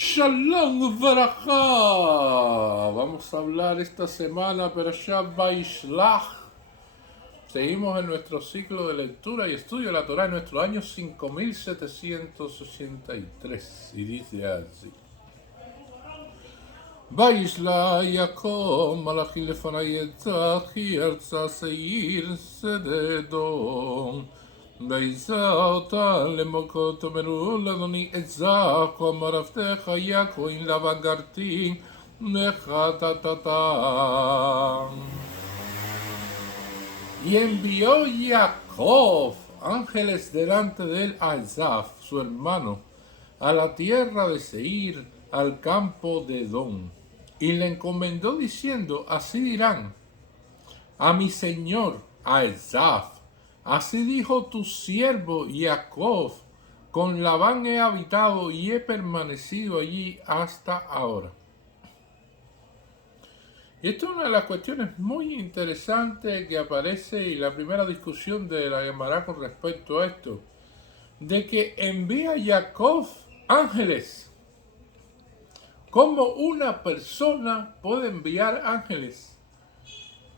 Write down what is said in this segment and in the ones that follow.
Shalom Uvaracha. Vamos a hablar esta semana Perashat Vaishlach. Seguimos en nuestro ciclo de lectura y estudio de la Torah en nuestro año 5783. Y dice así. Vaishlach Yaakov Malachi lefanai etzach ki arza seir sededom. וישא אותה למוקות אמרו לאדוני אצח אמר עבדך יעקב אם לבן גרתי נחתתה. Y envió Jacob ángeles delante de él a Zaf, su hermano, a la tierra de Seir, al campo de Edom, y le encomendó diciendo, así dirán a mi señor, a Zaf, así dijo tu siervo Jacob, con Labán he habitado y he permanecido allí hasta ahora. Y esto es una de las cuestiones muy interesantes que aparece y la primera discusión de la Gemara con respecto a esto, de que envía Jacob ángeles. ¿Cómo una persona puede enviar ángeles?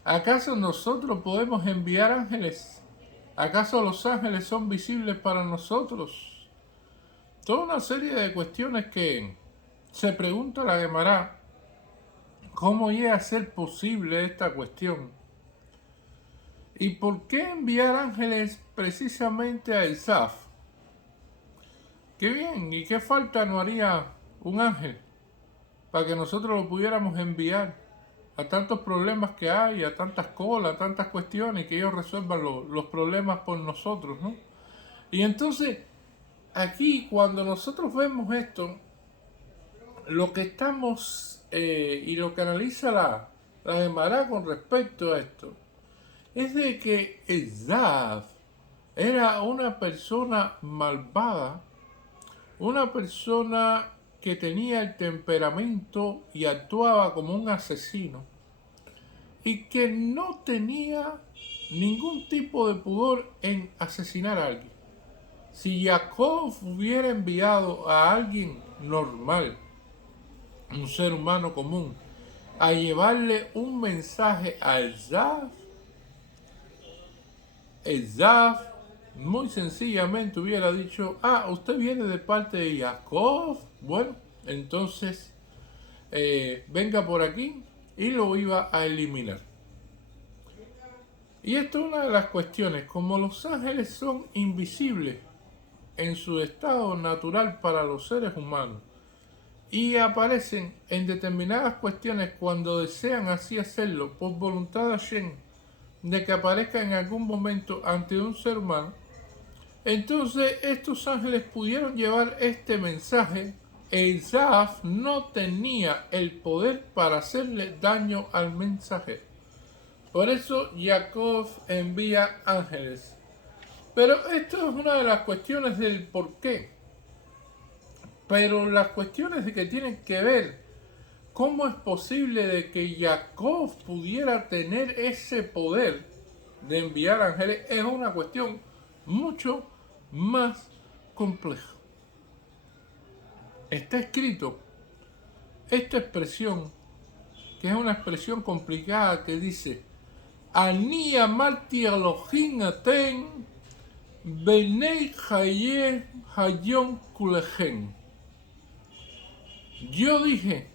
¿Acaso nosotros podemos enviar ángeles? ¿Acaso los ángeles son visibles para nosotros? Toda una serie de cuestiones que se pregunta la Gemara. ¿Cómo iba a ser posible esta cuestión? ¿Y por qué enviar ángeles precisamente a Zaf? ¡Qué bien! ¿Y qué falta no haría un ángel para que nosotros lo pudiéramos enviar a tantos problemas que hay, a tantas colas, a tantas cuestiones, y que ellos resuelvan los problemas por nosotros, ¿no? Y entonces, aquí cuando nosotros vemos esto, lo que estamos y lo que analiza la Gemara con respecto a esto es de que Esav era una persona malvada, una persona que tenía el temperamento y actuaba como un asesino y que no tenía ningún tipo de pudor en asesinar a alguien. Si Jacob hubiera enviado a alguien normal, un ser humano común, a llevarle un mensaje a Esav muy sencillamente hubiera dicho, usted viene de parte de Jacob, bueno, entonces venga por aquí, y lo iba a eliminar. Y esto es una de las cuestiones, como los ángeles son invisibles en su estado natural para los seres humanos, y aparecen en determinadas cuestiones cuando desean así hacerlo por voluntad de Hashem, de que aparezca en algún momento ante un ser humano, entonces estos ángeles pudieron llevar este mensaje. Esav no tenía el poder para hacerle daño al mensajero. Por eso Jacob envía ángeles. Pero esto es una de las cuestiones del por qué. Pero las cuestiones de que tienen que ver cómo es posible de que Jacob pudiera tener ese poder de enviar ángeles es una cuestión mucho más compleja. Está escrito esta expresión, que es una expresión complicada, que dice Ani amarti Elohim aten benei haye hayom kulechem. Yo dije,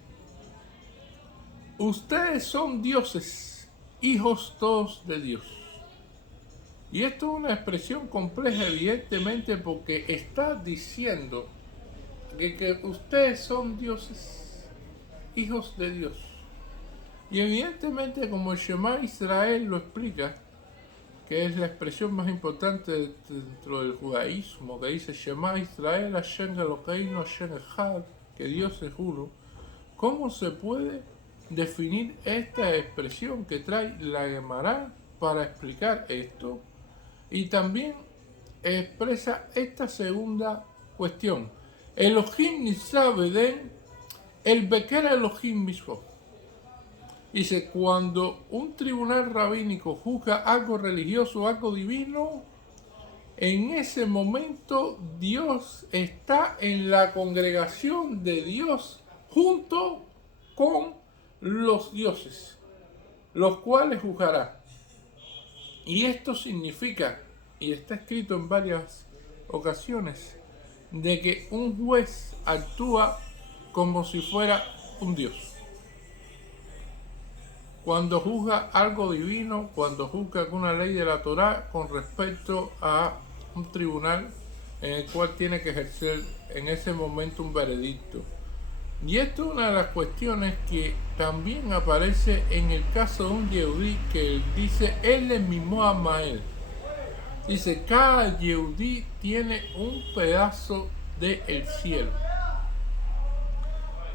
ustedes son dioses, hijos todos de Dios. Y esto es una expresión compleja, evidentemente, porque está diciendo que ustedes son dioses, hijos de Dios. Y evidentemente, como el Shema Israel lo explica, que es la expresión más importante dentro del judaísmo, que dice Shema Israel, Hashem Elokeinu, Hashem Echad, que Dios es uno. ¿Cómo se puede definir esta expresión que trae la Gemara para explicar esto? Y también expresa esta segunda cuestión. Elohim Nisa Beden, el Beker Elohim mismo. Dice, cuando un tribunal rabínico juzga algo religioso, algo divino, en ese momento Dios está en la congregación de Dios junto con los dioses, los cuales juzgará. Y esto significa, y está escrito en varias ocasiones, de que un juez actúa como si fuera un dios. Cuando juzga algo divino, cuando juzga alguna ley de la Torá con respecto a un tribunal en el cual tiene que ejercer en ese momento un veredicto. Y esto es una de las cuestiones que también aparece en el caso de un Yehudí que dice, él le mimó a Mael. Dice, cada Yehudí tiene un pedazo del cielo.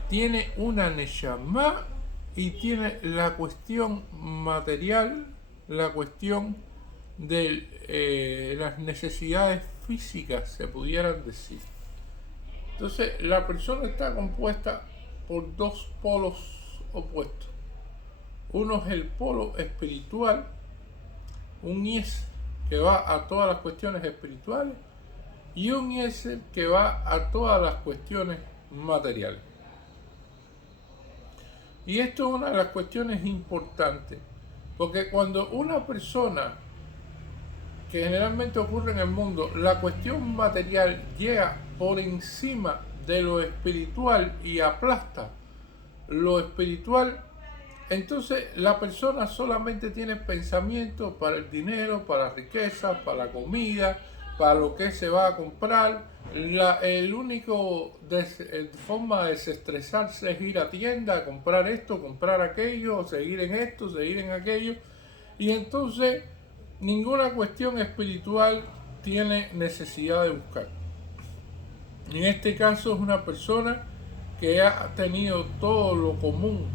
Tiene una Neshama y tiene la cuestión material, la cuestión de las necesidades físicas, se pudieran decir. Entonces, la persona está compuesta por dos polos opuestos. Uno es el polo espiritual, un Yesel que va a todas las cuestiones espirituales, y un Yesel que va a todas las cuestiones materiales. Y esto es una de las cuestiones importantes, porque cuando una persona, que generalmente ocurre en el mundo, la cuestión material llega por encima de lo espiritual y aplasta lo espiritual, entonces la persona solamente tiene pensamiento para el dinero, para la riqueza, para la comida, para lo que se va a comprar. El único forma de desestresarse es ir a tienda a comprar esto, comprar aquello, seguir en esto, seguir en aquello. Y entonces ninguna cuestión espiritual tiene necesidad de buscar. En este caso es una persona que ha tenido todo lo común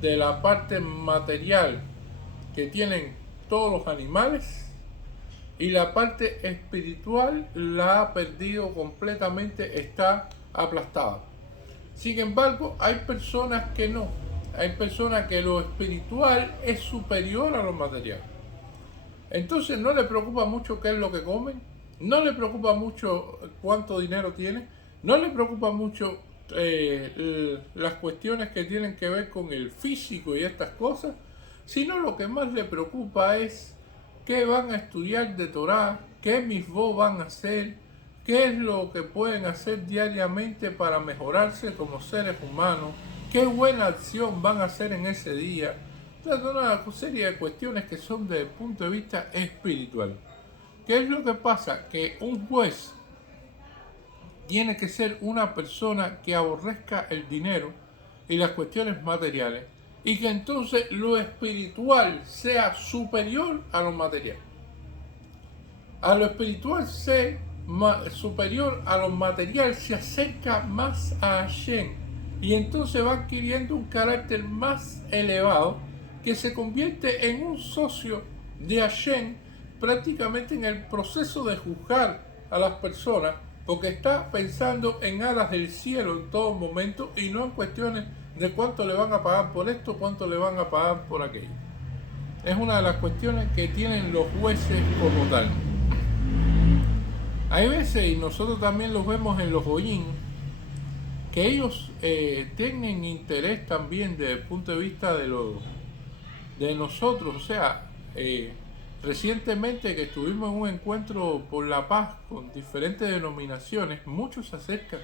de la parte material que tienen todos los animales, y la parte espiritual la ha perdido completamente, está aplastada. Sin embargo, hay personas que no. Hay personas que lo espiritual es superior a lo material. Entonces no le preocupa mucho qué es lo que comen, no le preocupa mucho cuánto dinero tiene, no le preocupa mucho las cuestiones que tienen que ver con el físico y estas cosas, sino lo que más le preocupa es qué van a estudiar de Torá, qué misbó van a hacer, qué es lo que pueden hacer diariamente para mejorarse como seres humanos, qué buena acción van a hacer en ese día. Entonces, una serie de cuestiones que son desde el punto de vista espiritual. ¿Qué es lo que pasa? Que un juez tiene que ser una persona que aborrezca el dinero y las cuestiones materiales, y que entonces lo espiritual sea superior a lo material. A lo espiritual ser superior a lo material se acerca más a Hashem, y entonces va adquiriendo un carácter más elevado que se convierte en un socio de Hashem prácticamente en el proceso de juzgar a las personas, porque está pensando en alas del cielo en todo momento y no en cuestiones de cuánto le van a pagar por esto, cuánto le van a pagar por aquello. Es una de las cuestiones que tienen los jueces como tal. Hay veces, y nosotros también los vemos en los goyim, que ellos tienen interés también desde el punto de vista de nosotros. O sea, recientemente que estuvimos en un encuentro por la paz con diferentes denominaciones, muchos se acercan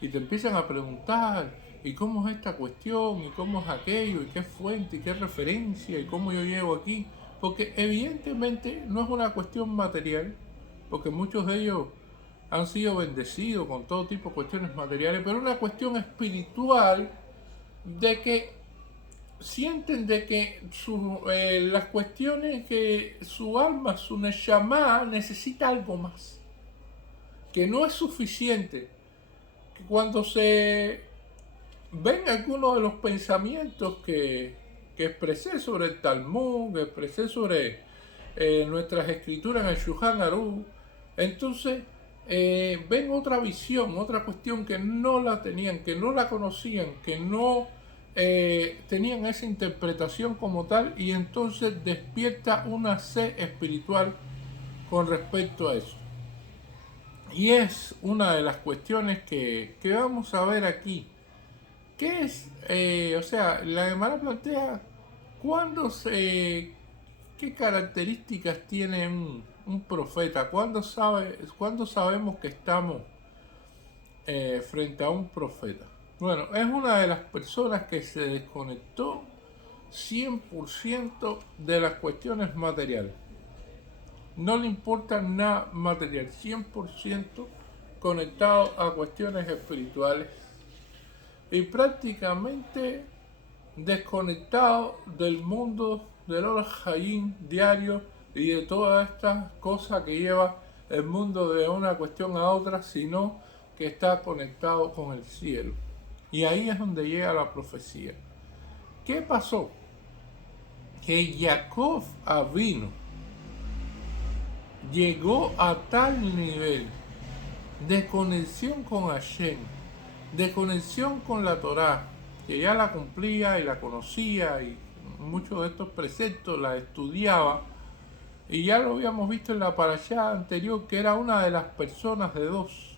y te empiezan a preguntar, ¿y cómo es esta cuestión? ¿Y cómo es aquello? ¿Y qué fuente? ¿Y qué referencia? ¿Y cómo yo llego aquí? Porque evidentemente no es una cuestión material, porque muchos de ellos han sido bendecidos con todo tipo de cuestiones materiales, pero una cuestión espiritual de que sienten de que las cuestiones que su alma, su neshama, necesita algo más, que no es suficiente, que cuando se ven algunos de los pensamientos que expresé sobre el Talmud, que expresé sobre nuestras escrituras en el Shulchan Aruch, entonces ven otra visión, otra cuestión que no la tenían, que no la conocían, que no tenían esa interpretación como tal, y entonces despierta una sed espiritual con respecto a eso. Y es una de las cuestiones que vamos a ver aquí. ¿Qué es? O sea, la Gemara plantea qué características tiene un profeta, cuándo sabemos que estamos frente a un profeta. Bueno, es una de las personas que se desconectó 100% de las cuestiones materiales. No le importa nada material, 100% conectado a cuestiones espirituales y prácticamente desconectado del mundo del Or Hayim diario y de todas estas cosas que lleva el mundo de una cuestión a otra, sino que está conectado con el cielo. Y ahí es donde llega la profecía. ¿Qué pasó? Que Jacob Avino llegó a tal nivel de conexión con Hashem, de conexión con la Torá, que ya la cumplía y la conocía y muchos de estos preceptos la estudiaba, y ya lo habíamos visto en la parashá anterior, que era una de las personas de dos,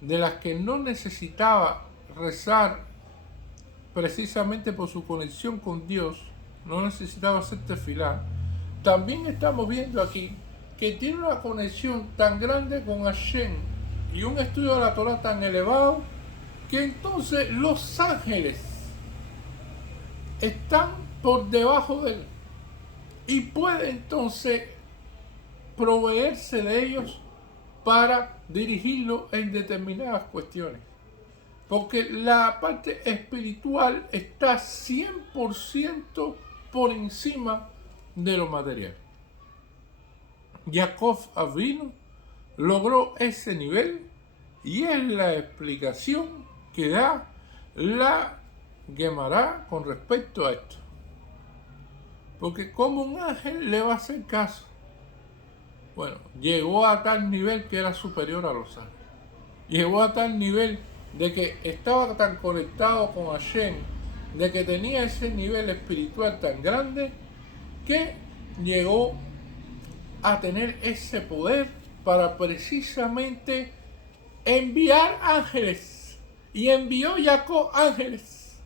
de las que no necesitaba rezar precisamente por su conexión con Dios, no necesitaba hacer tefilá. También estamos viendo aquí que tiene una conexión tan grande con Hashem y un estudio de la Torah tan elevado, que entonces los ángeles están por debajo de él y puede entonces proveerse de ellos para dirigirlo en determinadas cuestiones. Porque la parte espiritual está 100% por encima de lo material. Jacob Avinu logró ese nivel y es la explicación que da la Gemara con respecto a esto. Porque como un ángel le va a hacer caso. Bueno, llegó a tal nivel que era superior a los ángeles. Llegó a tal nivel de que estaba tan conectado con Hashem, de que tenía ese nivel espiritual tan grande, que llegó a tener ese poder para precisamente enviar ángeles. Y envió Jacob ángeles.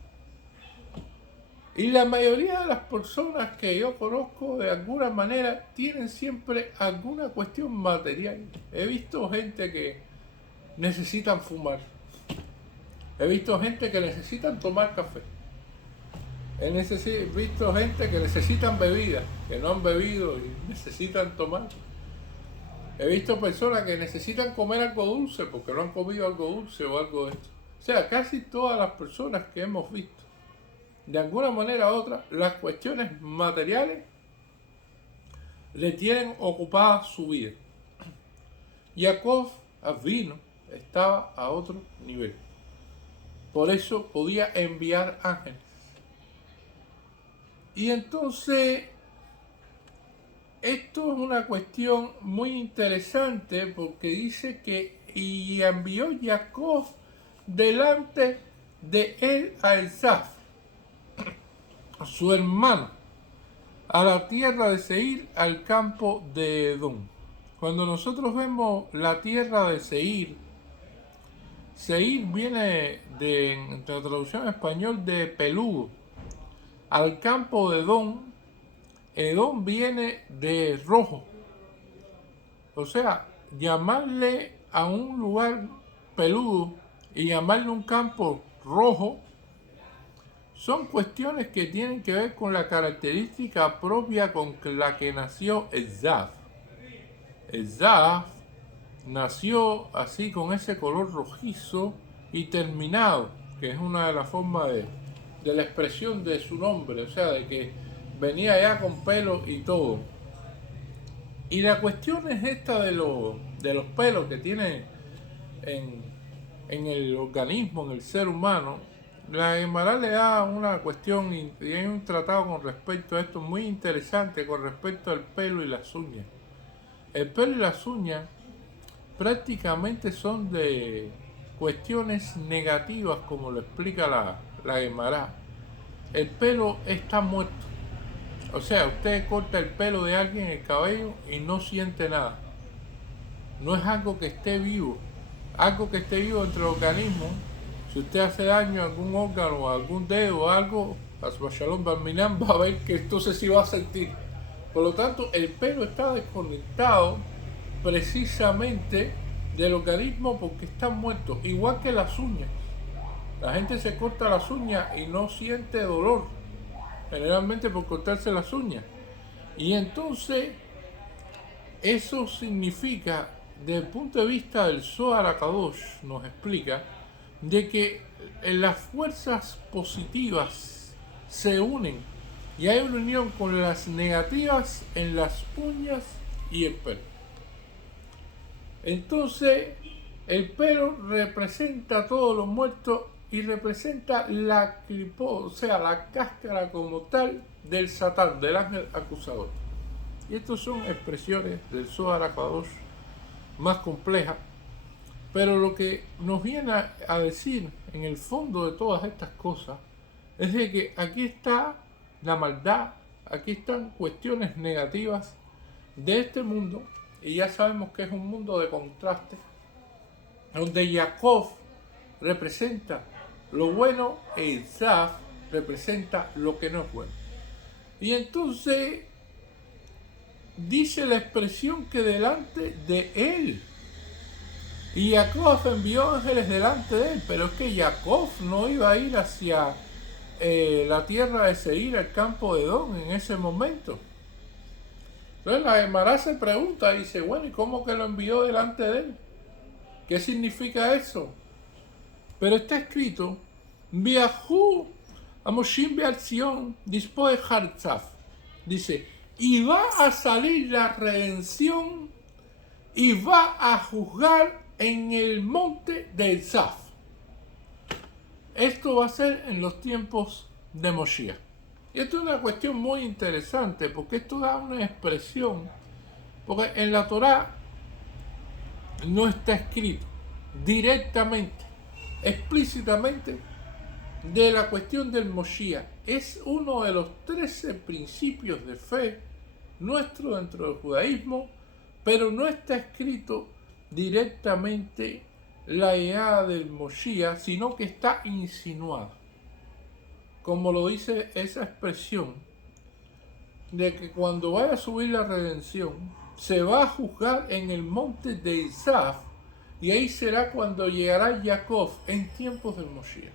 Y la mayoría de las personas que yo conozco de alguna manera tienen siempre alguna cuestión material. He visto gente que necesitan fumar. He visto gente que necesitan tomar café. He visto gente que necesitan bebida, que no han bebido y necesitan tomar. He visto personas que necesitan comer algo dulce porque no han comido algo dulce o algo de esto. O sea, casi todas las personas que hemos visto, de alguna manera u otra, las cuestiones materiales le tienen ocupada su vida. Jacob Avino estaba a otro nivel. Por eso podía enviar ángeles. Y entonces, esto es una cuestión muy interesante porque dice que y envió Jacob delante de él a Esaú, su hermano, a la tierra de Seir, al campo de Edom. Cuando nosotros vemos la tierra de Seir, Seir viene de la traducción en español de peludo. Al campo de Edom, Edom viene de rojo. O sea, llamarle a un lugar peludo y llamarle un campo rojo son cuestiones que tienen que ver con la característica propia con la que nació Esaú. Esaú nació así con ese color rojizo y terminado, que es una de las formas de la expresión de su nombre, o sea, de que venía ya con pelo y todo. Y la cuestión es esta de los pelos que tiene en el organismo, en el ser humano. La Gemara le da una cuestión y hay un tratado con respecto a esto muy interesante con respecto al pelo y las uñas. El pelo y las uñas prácticamente son de cuestiones negativas, como lo explica la Gemara. El pelo está muerto. O sea, usted corta el pelo de alguien, el cabello, y no siente nada. No es algo que esté vivo. Algo que esté vivo entre el organismo. Si usted hace daño a algún órgano, a algún dedo o algo, Shalom Barminan va a ver que entonces sí va a sentir. Por lo tanto, el pelo está desconectado precisamente del organismo porque está muerto. Igual que las uñas. La gente se corta las uñas y no siente dolor. Generalmente por cortarse las uñas. Y entonces, eso significa, desde el punto de vista del Zohar HaKadosh, nos explica de que las fuerzas positivas se unen y hay una unión con las negativas en las uñas y el pelo. Entonces, el pelo representa todo lo muerto y representa la clipó, o sea, la cáscara como tal del Satán, del ángel acusador. Y estas son expresiones del Zohar HaKadosh más complejas, pero lo que nos viene a decir en el fondo de todas estas cosas es de que aquí está la maldad, aquí están cuestiones negativas de este mundo, y ya sabemos que es un mundo de contrastes, donde Jacob representa lo bueno e Isaac representa lo que no es bueno. Y entonces dice la expresión que delante de él, y Jacob envió ángeles delante de él, pero es que Jacob no iba a ir hacia la tierra de Seir, el campo de Edom, en ese momento. Entonces la Gemara se pregunta, dice, bueno, ¿y cómo que lo envió delante de él? ¿Qué significa eso? Pero está escrito, viajó a Moshim Bealzion, después de Hartzaf. Dice, y va a salir la redención y va a juzgar en el monte de Zaf. Esto va a ser en los tiempos de Moshiach. Y esto es una cuestión muy interesante, porque esto da una expresión, porque en la Torá no está escrito directamente, explícitamente, de la cuestión del Moshiach. Es uno de los 13 principios de fe nuestro dentro del judaísmo, pero no está escrito directamente la llegada del Moshiach, sino que está insinuada. Como lo dice esa expresión, de que cuando vaya a subir la redención, se va a juzgar en el monte de Isaf, y ahí será cuando llegará Jacob en tiempos del Moshiach.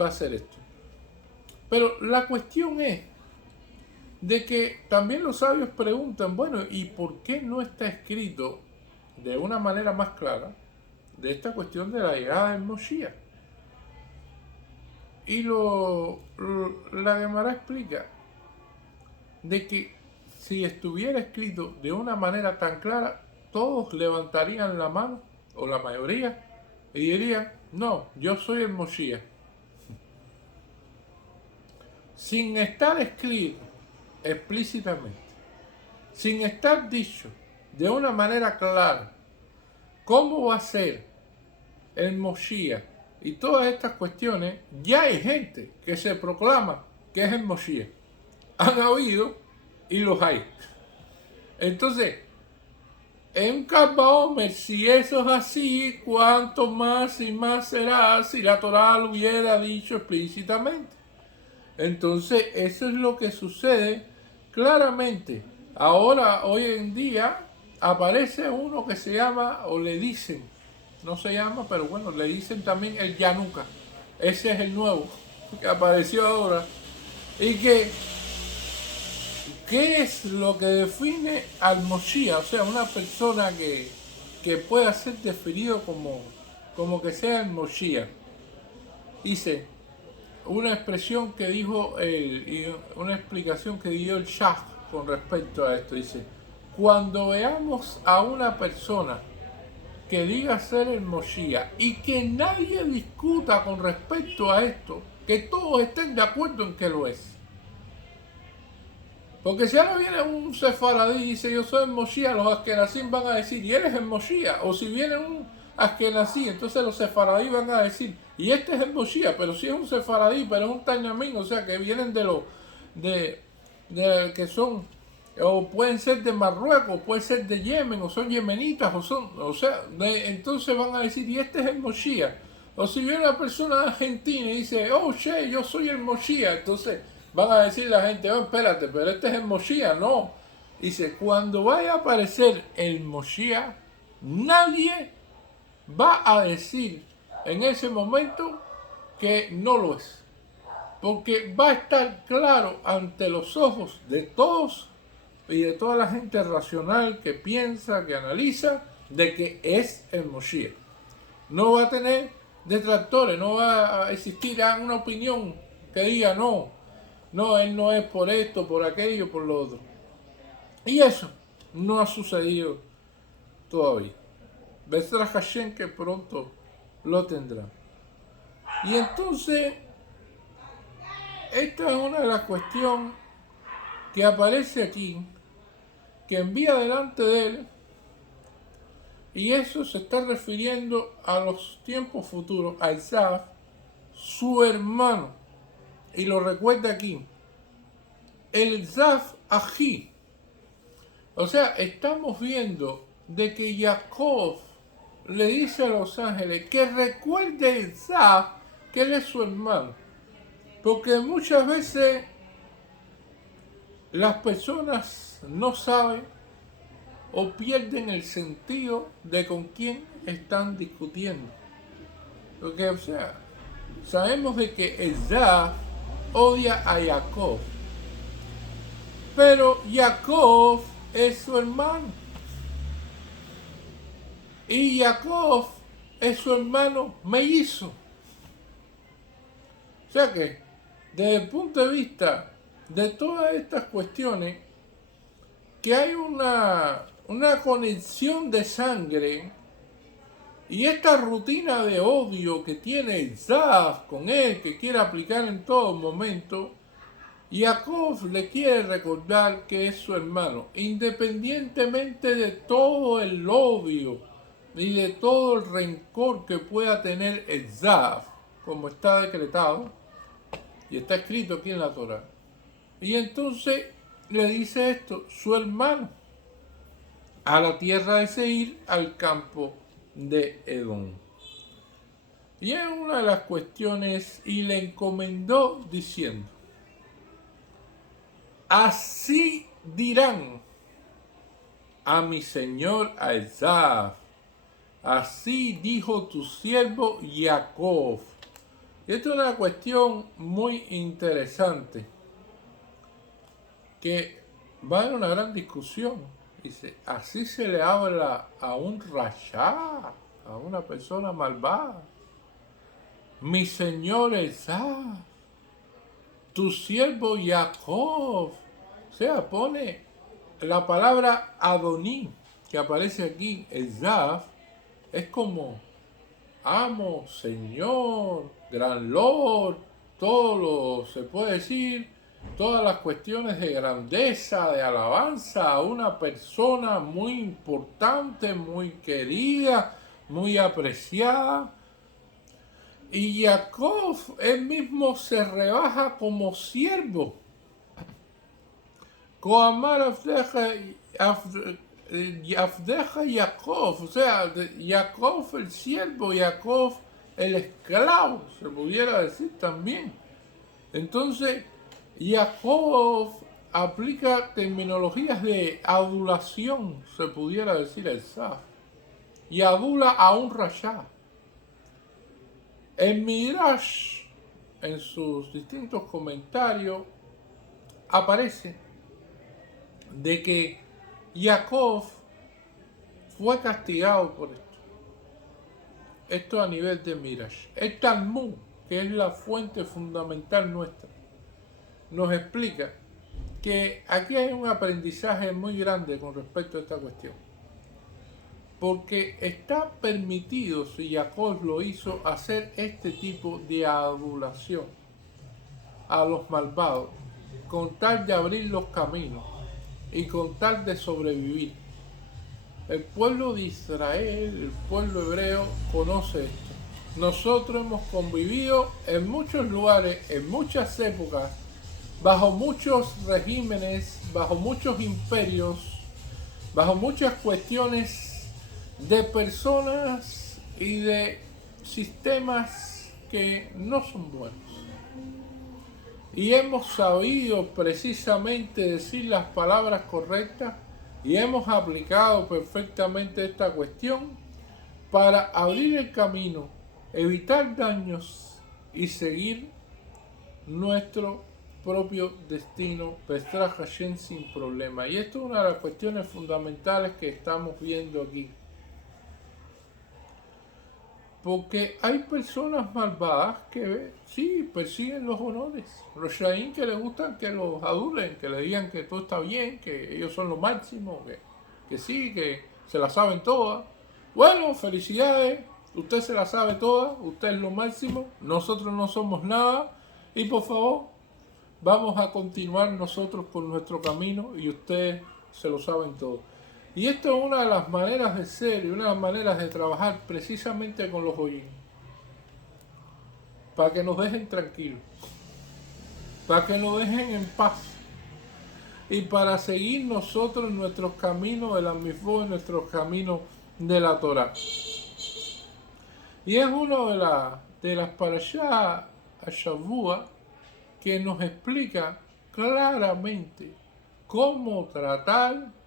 Va a ser esto. Pero la cuestión es de que también los sabios preguntan, bueno, ¿y por qué no está escrito de una manera más clara de esta cuestión de la llegada del Moshiach? Y la Gemara explica de que si estuviera escrito de una manera tan clara, todos levantarían la mano, o la mayoría, y dirían, no, yo soy el Moshiach. Sin estar escrito explícitamente, sin estar dicho de una manera clara cómo va a ser el Moshiach y todas estas cuestiones, ya hay gente que se proclama que es el Moshiach. Han habido y los hay. Entonces, en Cabaomer, si eso es así, ¿cuánto más y más será si la Torá lo hubiera dicho explícitamente? Entonces, eso es lo que sucede claramente. Ahora, hoy en día, aparece uno que se llama, o le dicen, no se llama, pero bueno, le dicen también el Yanuka. Ese es el nuevo que apareció ahora. Y que, ¿qué es lo que define al Moshiach? O sea, una persona que pueda ser definido como que sea el Moshiach. Dice, una expresión que dijo una explicación que dio el Shah con respecto a esto. Dice, cuando veamos a una persona que diga ser el Moshiach y que nadie discuta con respecto a esto, que todos estén de acuerdo en que lo es. Porque si ahora viene un sefaradí y dice yo soy el Moshiach, los askenazim van a decir y él es el Moshiach. O si viene un askenazí, entonces los sefaradí van a decir y este es el Moshiach. Pero si es un sefaradí, pero es un tañamín, o sea que vienen de que son, o pueden ser de Marruecos, pueden ser de Yemen, o son yemenitas, o sea, entonces van a decir, y este es el Moshiach. O si viene una persona argentina y dice, oh, che, yo soy el Moshiach, entonces van a decir la gente, oh, espérate, pero este es el Moshiach, no. Dice, cuando vaya a aparecer el Moshiach, nadie va a decir en ese momento que no lo es. Porque va a estar claro ante los ojos de todos y de toda la gente racional que piensa, que analiza, de que es el Moshiach. No va a tener detractores, no va a existir una opinión que diga no, él no es por esto, por aquello, por lo otro. Y eso no ha sucedido todavía. Besra Hashem que pronto lo tendrá. Y entonces, esta es una de las cuestiones que aparece aquí, que envía delante de él, y eso se está refiriendo a los tiempos futuros, a Isaac, su hermano, y lo recuerda aquí, el Zaf Ají. O sea, estamos viendo de que Jacob le dice a los ángeles que recuerde el Zaf, que él es su hermano. Porque muchas veces las personas no saben o pierden el sentido de con quién están discutiendo. Porque, o sea, sabemos de que Esaú odia a Jacob, pero Jacob es su hermano. Y Jacob es su hermano mellizo. O sea que, desde el punto de vista de todas estas cuestiones, que hay una conexión de sangre y esta rutina de odio que tiene Esaú con él, que quiere aplicar en todo momento, Jacob le quiere recordar que es su hermano, independientemente de todo el odio y de todo el rencor que pueda tener Esaú, como está decretado y está escrito aquí en la Torá. Y entonces le dice esto, su hermano, a la tierra de Seir, al campo de Edom. Y es una de las cuestiones, y le encomendó diciendo, así dirán a mi señor a Esaú, así dijo tu siervo Jacob. Y esto es una cuestión muy interesante, que va a haber una gran discusión. Dice, así se le habla a un rashá, a una persona malvada. Mi señor Esaú, tu siervo Jacob. O sea, pone la palabra Adoní, que aparece aquí, Esaú, es como amo, señor, gran lord, todo lo se puede decir, todas las cuestiones de grandeza, de alabanza a una persona muy importante, muy querida, muy apreciada. Y Jacob, él mismo se rebaja como siervo. Coamar Afdeja Jacob, o sea, Jacob el siervo, Jacob el esclavo, se pudiera decir también. Entonces, Jacob aplica terminologías de adulación, se pudiera decir el Saf, y adula a un rashá. El Midrash, en sus distintos comentarios, aparece de que Jacob fue castigado por esto. Esto a nivel de Midrash. El Talmud, que es la fuente fundamental nuestra, nos explica que aquí hay un aprendizaje muy grande con respecto a esta cuestión. Porque está permitido, si Jacob lo hizo, hacer este tipo de adulación a los malvados, con tal de abrir los caminos y con tal de sobrevivir. El pueblo de Israel, el pueblo hebreo, conoce esto. Nosotros hemos convivido en muchos lugares, en muchas épocas, bajo muchos regímenes, bajo muchos imperios, bajo muchas cuestiones de personas y de sistemas que no son buenos. Y hemos sabido precisamente decir las palabras correctas y hemos aplicado perfectamente esta cuestión para abrir el camino, evitar daños y seguir nuestro propio destino, Bezrat Hashem, sin problema. Y esto es una de las cuestiones fundamentales que estamos viendo aquí. Porque hay personas malvadas que sí persiguen los honores. Los Shaín que les gustan que los adulen, que le digan que todo está bien, que ellos son lo máximo, que sí, que se la saben todas. Bueno, felicidades, usted se la sabe todas, usted es lo máximo, nosotros no somos nada. Y por favor, vamos a continuar nosotros con nuestro camino y ustedes se lo saben todo. Y esto es una de las maneras de ser y una de las maneras de trabajar precisamente con los oyentes. Para que nos dejen tranquilos. Para que nos dejen en paz. Y para seguir nosotros nuestros caminos de la Mifó, nuestros caminos de la Torah. Y es una de las parashá Ashavua que nos explica claramente cómo tratar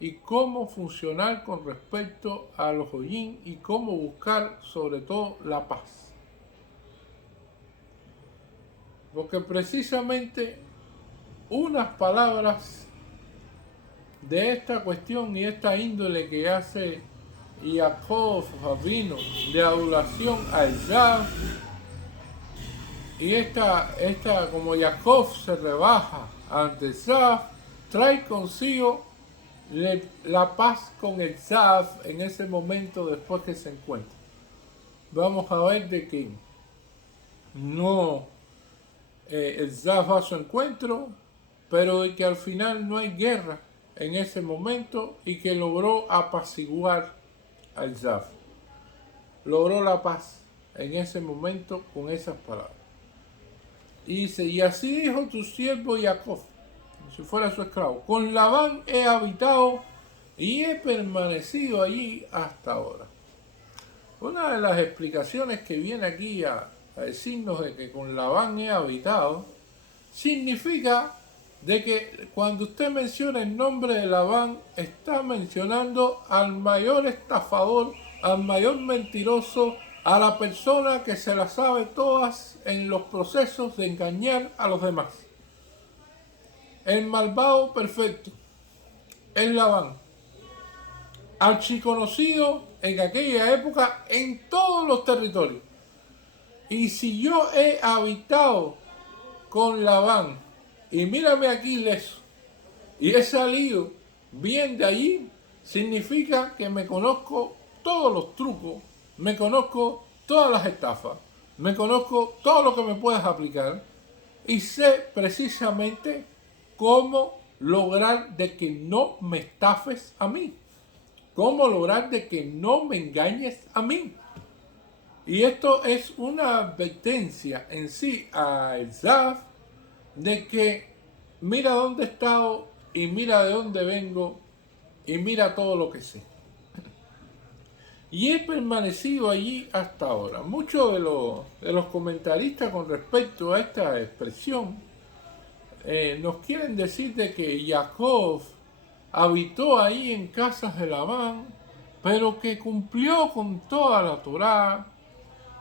y cómo funcionar con respecto a los hollín y cómo buscar sobre todo la paz. Porque precisamente unas palabras de esta cuestión y esta índole que hace Jacob Avinu de adulación al Yah, y esta como Jacob se rebaja ante Yah, trae consigo la paz con el Zaf en ese momento después que se encuentra. Vamos a ver de que no el Zaf va a su encuentro, pero de que al final no hay guerra en ese momento y que logró apaciguar al Zaf. Logró la paz en ese momento con esas palabras. Y dice, y así dijo tu siervo Jacob, si fuera su esclavo, con Labán he habitado y he permanecido allí hasta ahora. Una de las explicaciones que viene aquí a decirnos de que con Labán he habitado, significa de que cuando usted menciona el nombre de Labán, está mencionando al mayor estafador, al mayor mentiroso, a la persona que se la sabe todas en los procesos de engañar a los demás. El malvado perfecto es Labán, archiconocido en aquella época en todos los territorios. Y si yo he habitado con Labán, y mírame aquí leso, y he salido bien de allí, significa que me conozco todos los trucos, me conozco todas las estafas, me conozco todo lo que me puedas aplicar, y sé precisamente cómo lograr de que no me estafes a mí. Cómo lograr de que no me engañes a mí. Y esto es una advertencia en sí a el Zaf de que mira dónde he estado y mira de dónde vengo y mira todo lo que sé. Y he permanecido allí hasta ahora. Muchos de los comentaristas con respecto a esta expresión nos quieren decir de que Jacob habitó ahí en casas de Labán, pero que cumplió con toda la Torá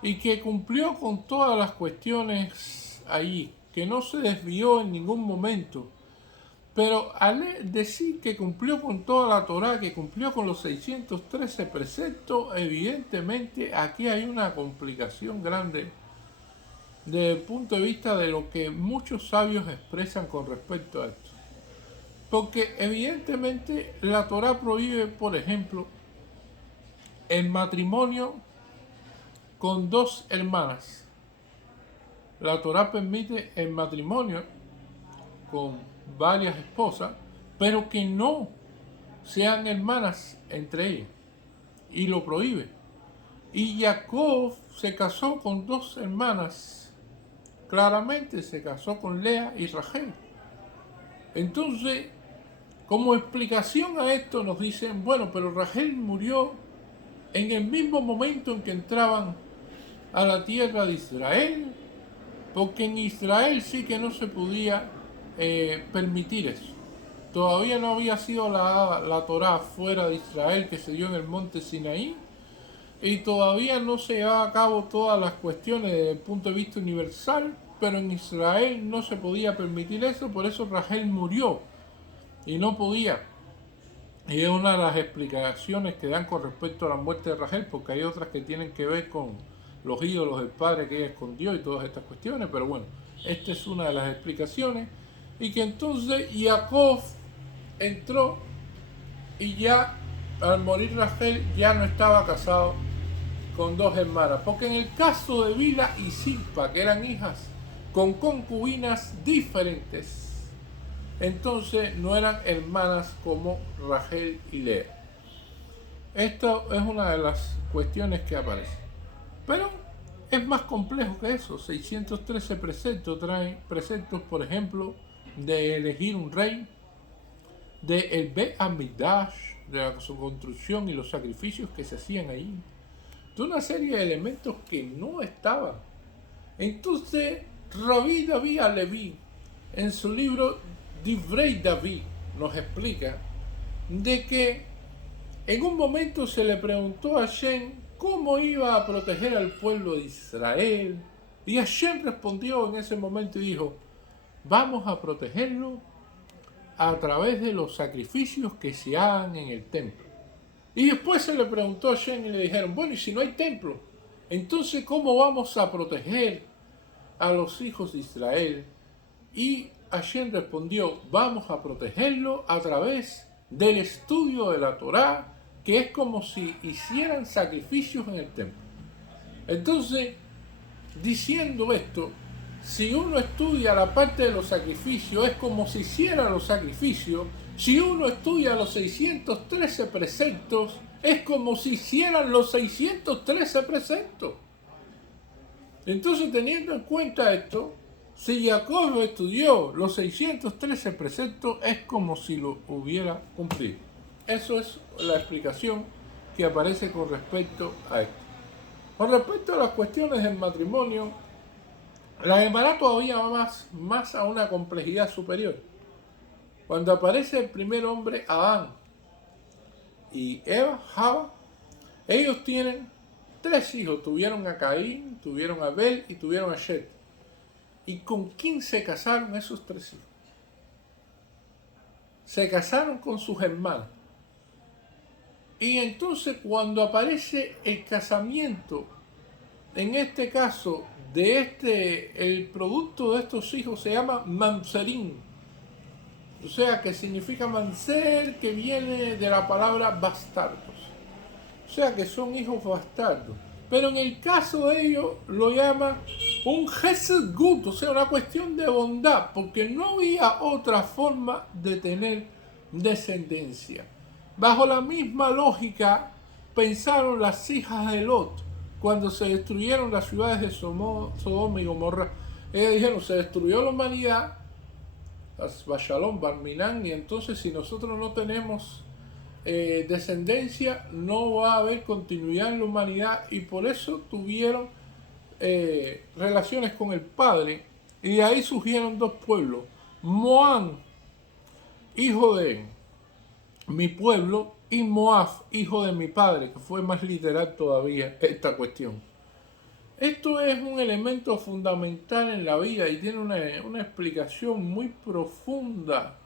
y que cumplió con todas las cuestiones allí, que no se desvió en ningún momento. Pero al decir que cumplió con toda la Torá, que cumplió con los 613 preceptos, evidentemente aquí hay una complicación grande desde el punto de vista de lo que muchos sabios expresan con respecto a esto. Porque evidentemente la Torá prohíbe, por ejemplo, el matrimonio con dos hermanas. La Torá permite el matrimonio con varias esposas, pero que no sean hermanas entre ellas. Y lo prohíbe. Y Jacob se casó con dos hermanas claramente se casó con Lea y Rachel. Entonces, como explicación a esto nos dicen, bueno, pero Rachel murió en el mismo momento en que entraban a la tierra de Israel, porque en Israel sí que no se podía permitir eso. Todavía no había sido la Torá fuera de Israel que se dio en el monte Sinaí, y todavía no se llevaba a cabo todas las cuestiones desde el punto de vista universal, pero en Israel no se podía permitir eso, por eso Rachel murió y no podía. Y es una de las explicaciones que dan con respecto a la muerte de Rachel, porque hay otras que tienen que ver con los ídolos del padre que ella escondió y todas estas cuestiones, pero bueno, esta es una de las explicaciones. Y que entonces Jacob entró y ya al morir Rachel ya no estaba casado con dos hermanas, porque en el caso de Bila y Silpa, que eran hijas con concubinas diferentes, entonces no eran hermanas como Rachel y Lea. Esto es una de las cuestiones que aparece. Pero es más complejo que eso. 613 preceptos traen preceptos, por ejemplo, de elegir un rey, de el Bet Hamikdash, de la su construcción y los sacrificios que se hacían ahí, de una serie de elementos que no estaban. Entonces, Rabbi David Alevi, en su libro Divrei David, nos explica de que en un momento se le preguntó a Hashem cómo iba a proteger al pueblo de Israel, y Hashem respondió en ese momento y dijo, vamos a protegerlo a través de los sacrificios que se hagan en el templo. Y después se le preguntó a Hashem y le dijeron, bueno, y si no hay templo, entonces ¿cómo vamos a proteger a los hijos de Israel? Y Hashem respondió, vamos a protegerlo a través del estudio de la Torá, que es como si hicieran sacrificios en el templo. Entonces, diciendo esto, si uno estudia la parte de los sacrificios, es como si hiciera los sacrificios. Si uno estudia los 613 preceptos, es como si hicieran los 613 preceptos. Entonces, teniendo en cuenta esto, si Jacob estudió los 613 preceptos, es como si lo hubiera cumplido. Eso es la explicación que aparece con respecto a esto. Con respecto a las cuestiones del matrimonio, la Gemara todavía va más a una complejidad superior. Cuando aparece el primer hombre, Adán, y Eva, Java, ellos tienen 3 hijos. Tuvieron a Caín, tuvieron a Abel y tuvieron a Shet. ¿Y con quién se casaron esos 3 hijos? Se casaron con sus hermanos. Y entonces cuando aparece el casamiento, en este caso, el producto de estos hijos se llama mamzerín. O sea, que significa mamzer, que viene de la palabra bastardos. O sea, que son hijos bastardos. Pero en el caso de ellos lo llaman un Hesed Gut, o sea, una cuestión de bondad, porque no había otra forma de tener descendencia. Bajo la misma lógica pensaron las hijas de Lot cuando se destruyeron las ciudades de Sodoma y Gomorra. Ellas dijeron, se destruyó la humanidad, Bashalom, Barminán, y entonces si nosotros no tenemos descendencia, no va a haber continuidad en la humanidad, y por eso tuvieron relaciones con el padre, y de ahí surgieron 2 pueblos, Moab, hijo de mi pueblo, y Moab, hijo de mi padre, que fue más literal todavía esta cuestión. Esto es un elemento fundamental en la vida y tiene una explicación muy profunda,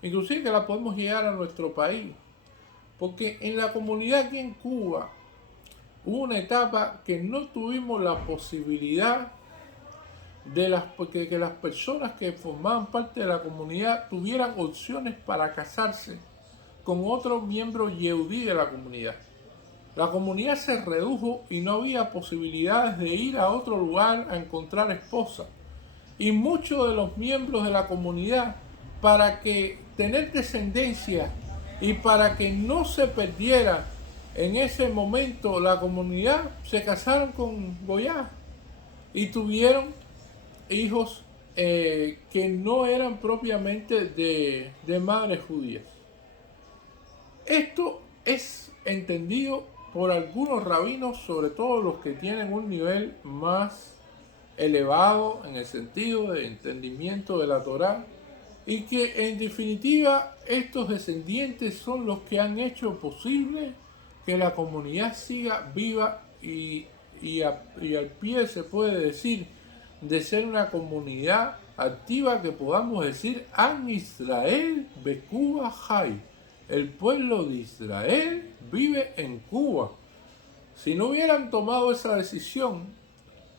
inclusive que la podemos llegar a nuestro país, porque en la comunidad aquí en Cuba hubo una etapa que no tuvimos la posibilidad de que las personas que formaban parte de la comunidad tuvieran opciones para casarse con otros miembros yehudí de la comunidad. La comunidad se redujo y no había posibilidades de ir a otro lugar a encontrar esposa. Y muchos de los miembros de la comunidad, para que tener descendencia y para que no se perdiera en ese momento la comunidad, se casaron con Goyá y tuvieron hijos que no eran propiamente de madres judías. Esto es entendido por algunos rabinos, sobre todo los que tienen un nivel más elevado en el sentido de entendimiento de la Torá, y que en definitiva estos descendientes son los que han hecho posible que la comunidad siga viva y al pie se puede decir de ser una comunidad activa, que podamos decir Am Israel Becuba Hay, el pueblo de Israel vive en Cuba. Si no hubieran tomado esa decisión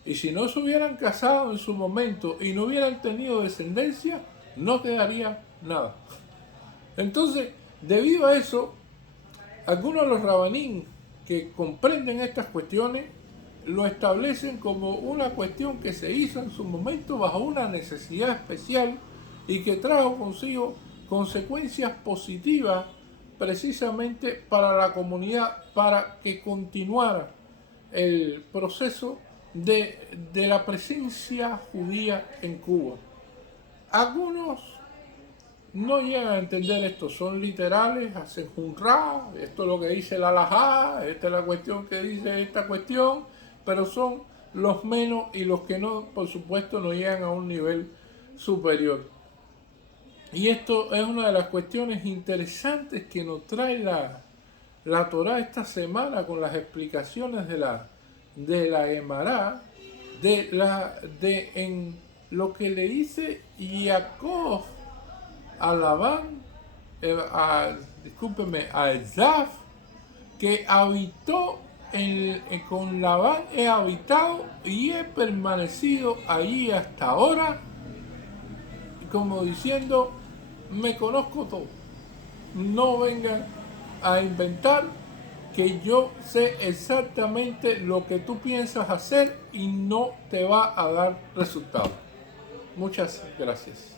y si no se hubieran casado en su momento y no hubieran tenido descendencia, no quedaría nada. Entonces, debido a eso, algunos de los rabanín que comprenden estas cuestiones lo establecen como una cuestión que se hizo en su momento bajo una necesidad especial y que trajo consigo consecuencias positivas precisamente para la comunidad, para que continuara el proceso de la presencia judía en Cuba. Algunos no llegan a entender esto, son literales, hacen junra, esto es lo que dice la halajá, esta es la cuestión que dice esta cuestión, pero son los menos y los que no, por supuesto, no llegan a un nivel superior. Y esto es una de las cuestiones interesantes que nos trae la Torá esta semana, con las explicaciones de la Gemara, en lo que le dice Jacob a Labán, a Esaú, que habitó con Labán, he habitado y he permanecido allí hasta ahora, como diciendo, me conozco todo, no vengan a inventar, que yo sé exactamente lo que tú piensas hacer y no te va a dar resultado. Muchas gracias.